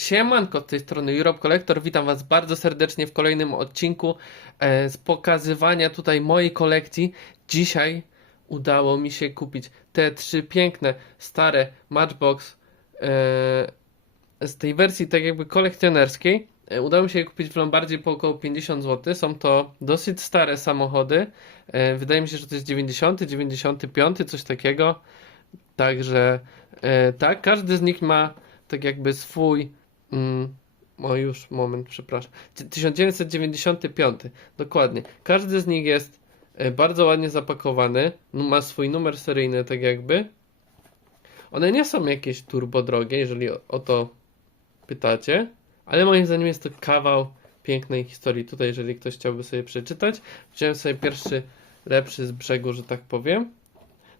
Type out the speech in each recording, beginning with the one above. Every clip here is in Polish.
Siemanko, z tej strony Europe Collector, witam Was bardzo serdecznie w kolejnym odcinku e, z pokazywania tutaj mojej kolekcji. Dzisiaj udało mi się kupić te trzy piękne, stare Matchbox e, z tej wersji tak jakby kolekcjonerskiej. E, udało mi się je kupić w Lombardzie po około 50 zł. Są to dosyć stare samochody. Wydaje mi się, że to jest 90, 95, coś takiego. Także tak, każdy z nich ma tak jakby swój. Mm, o już, moment, przepraszam. Ty- 1995, dokładnie. Każdy z nich jest e, bardzo ładnie zapakowany, ma swój numer seryjny, tak jakby. One nie są jakieś turbo drogie, jeżeli o, o to pytacie, ale moim zdaniem jest to kawał pięknej historii. Tutaj, jeżeli ktoś chciałby sobie przeczytać, wziąłem sobie pierwszy lepszy z brzegu, że tak powiem.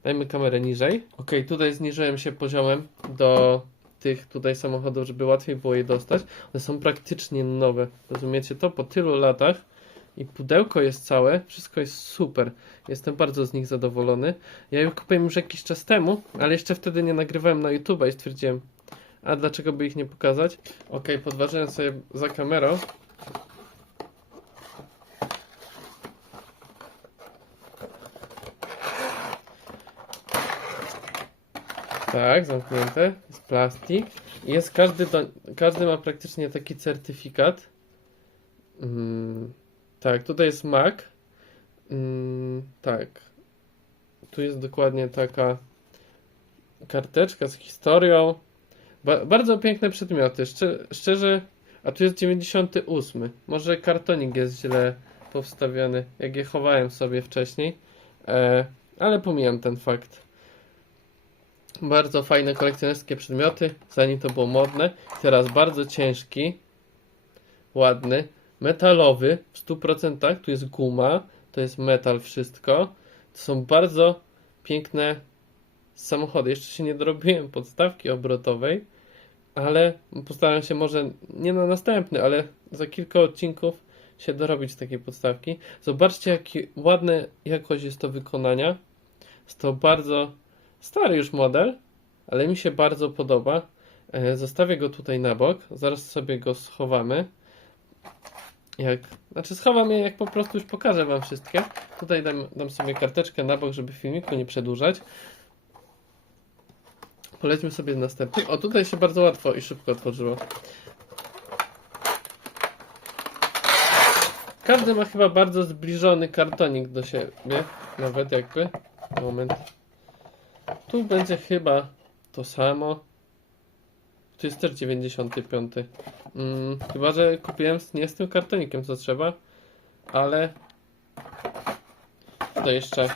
Dajmy kamerę niżej. Ok, tutaj zniżyłem się poziomem do tych tutaj samochodów, żeby łatwiej było je dostać. One są praktycznie nowe. Rozumiecie to? Po tylu latach i pudełko jest całe, wszystko jest super. Jestem bardzo z nich zadowolony. Ja je kupiłem już jakiś czas temu, ale jeszcze wtedy nie nagrywałem na YouTube i stwierdziłem, a dlaczego by ich nie pokazać? Ok, podważyłem sobie za kamerą. Tak, zamknięte. Jest plastik. Jest każdy, do, każdy ma praktycznie taki certyfikat. Mm, tak, tutaj jest Mac. Mm, tak. Tu jest dokładnie taka karteczka z historią. Ba bardzo piękne przedmioty. Szcze szczerze, a tu jest 98. Może kartonik jest źle powstawiony, jak je chowałem sobie wcześniej. E, ale pomijam ten fakt. Bardzo fajne kolekcjonerskie przedmioty, zanim to było modne. Teraz bardzo ciężki, ładny, metalowy w 100%. Tu jest guma, to jest metal, wszystko. To są bardzo piękne samochody. Jeszcze się nie dorobiłem podstawki obrotowej, ale postaram się może nie na następny, ale za kilka odcinków się dorobić takiej podstawki. Zobaczcie, jaki ładny jakość jest to wykonania. Jest to bardzo stary już model, ale mi się bardzo podoba. E, Zostawię go tutaj na bok. Zaraz sobie go schowamy. Jak, znaczy schowam je, jak po prostu już pokażę Wam wszystkie. Tutaj dam, dam sobie karteczkę na bok, żeby filmiku nie przedłużać. Polećmy sobie następny. O, tutaj się bardzo łatwo i szybko otworzyło. Każdy ma chyba bardzo zbliżony kartonik do siebie. Nawet jakby. Moment. Tu będzie chyba to samo. Tu jest też 95. Mm, chyba, że kupiłem nie z tym kartonikiem, co trzeba. Ale. To jeszcze.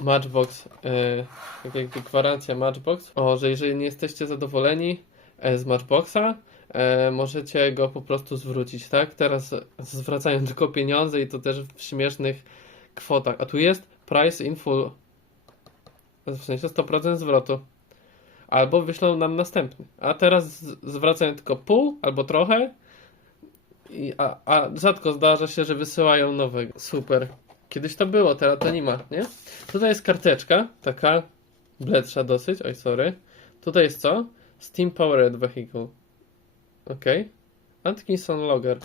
Matchbox. E, tak jakby gwarancja Matchbox. O, że jeżeli nie jesteście zadowoleni e, z Matchboxa, e, możecie go po prostu zwrócić, tak? Teraz zwracają tylko pieniądze i to też w śmiesznych kwotach. A tu jest price in full. W sensie 100% zwrotu. Albo wyślą nam następny. A teraz zwracają tylko pół albo trochę. I, a, a rzadko zdarza się, że wysyłają nowego. Super. Kiedyś to było, teraz to nie ma, nie? Tutaj jest karteczka, taka bledsza dosyć. Oj, sorry. Tutaj jest co? Steam Powered Vehicle. Ok. Atkinson Logger.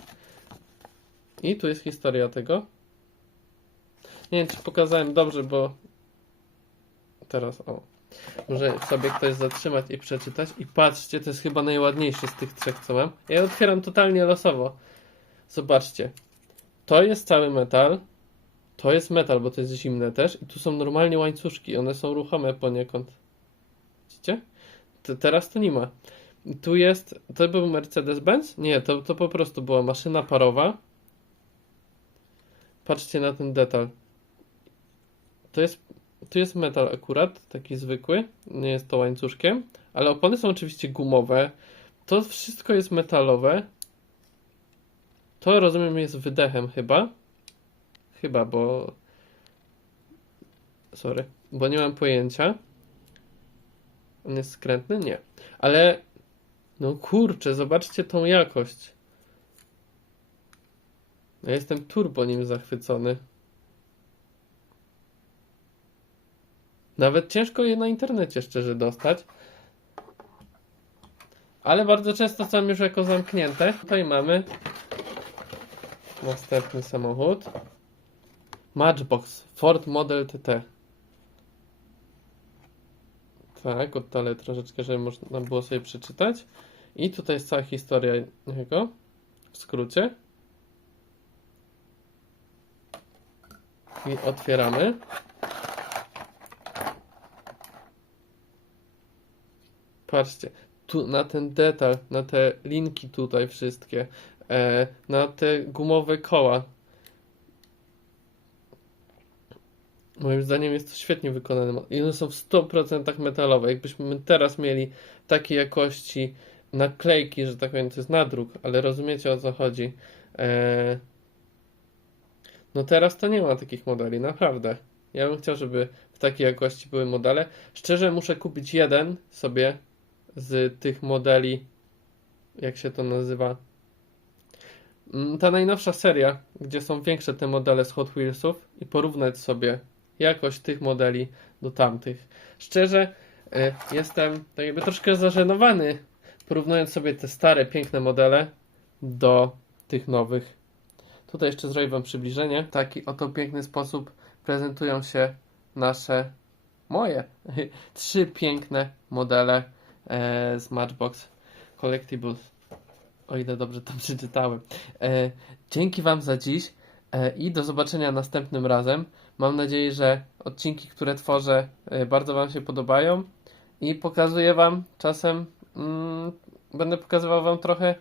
I tu jest historia tego. Nie wiem, czy pokazałem dobrze, bo teraz o. Może sobie ktoś zatrzymać i przeczytać. I patrzcie, to jest chyba najładniejszy z tych trzech, co mam. Ja otwieram totalnie losowo. Zobaczcie. To jest cały metal. To jest metal, bo to jest zimne też. I tu są normalnie łańcuszki. One są ruchome poniekąd. Widzicie? To, teraz to nie ma. I Tu jest. To był Mercedes-Benz? Nie, to, to po prostu była maszyna parowa. Patrzcie na ten detal. To jest tu jest metal akurat, taki zwykły, nie jest to łańcuszkiem, ale opony są oczywiście gumowe. To wszystko jest metalowe. To rozumiem jest wydechem chyba. Chyba, bo. Sorry, bo nie mam pojęcia. On jest skrętny? Nie. Ale. No kurczę, zobaczcie tą jakość. Ja jestem turbo nim zachwycony. Nawet ciężko je na internecie szczerze dostać. ale bardzo często są już jako zamknięte. Tutaj mamy następny samochód. Matchbox Ford Model TT. Tak, oddalę troszeczkę, żeby można było sobie przeczytać. I tutaj jest cała historia jego w skrócie. I otwieramy. Patrzcie, tu na ten detal, na te linki tutaj wszystkie, e, na te gumowe koła. Moim zdaniem jest to świetnie wykonane. I one są w 100% metalowe. Jakbyśmy teraz mieli takiej jakości naklejki, że tak powiem, to jest nadruk, ale rozumiecie o co chodzi. E, no teraz to nie ma takich modeli, naprawdę. Ja bym chciał, żeby w takiej jakości były modele. Szczerze muszę kupić jeden sobie z tych modeli, jak się to nazywa. Mm, Ta najnowsza seria, gdzie są większe te modele z Hot Wheelsów i porównać sobie jakość tych modeli do tamtych. Szczerze, e, jestem tak jakby troszkę zażenowany, porównując sobie te stare, piękne modele do tych nowych. Tutaj jeszcze zrobię Wam przybliżenie. W taki oto piękny sposób prezentują się nasze, moje, trzy piękne modele e, z Matchbox Collectibles. O ile dobrze to przeczytałem. E, dzięki Wam za dziś e, i do zobaczenia następnym razem. Mam nadzieję, że odcinki, które tworzę, e, bardzo Wam się podobają i pokazuję Wam czasem, mm, będę pokazywał Wam trochę e,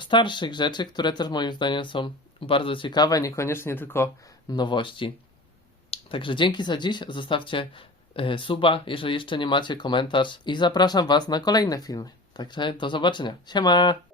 starszych rzeczy, które też moim zdaniem są bardzo ciekawe, niekoniecznie tylko nowości. Także dzięki za dziś. Zostawcie suba, jeżeli jeszcze nie macie komentarz i zapraszam Was na kolejne filmy. Także do zobaczenia. Siema!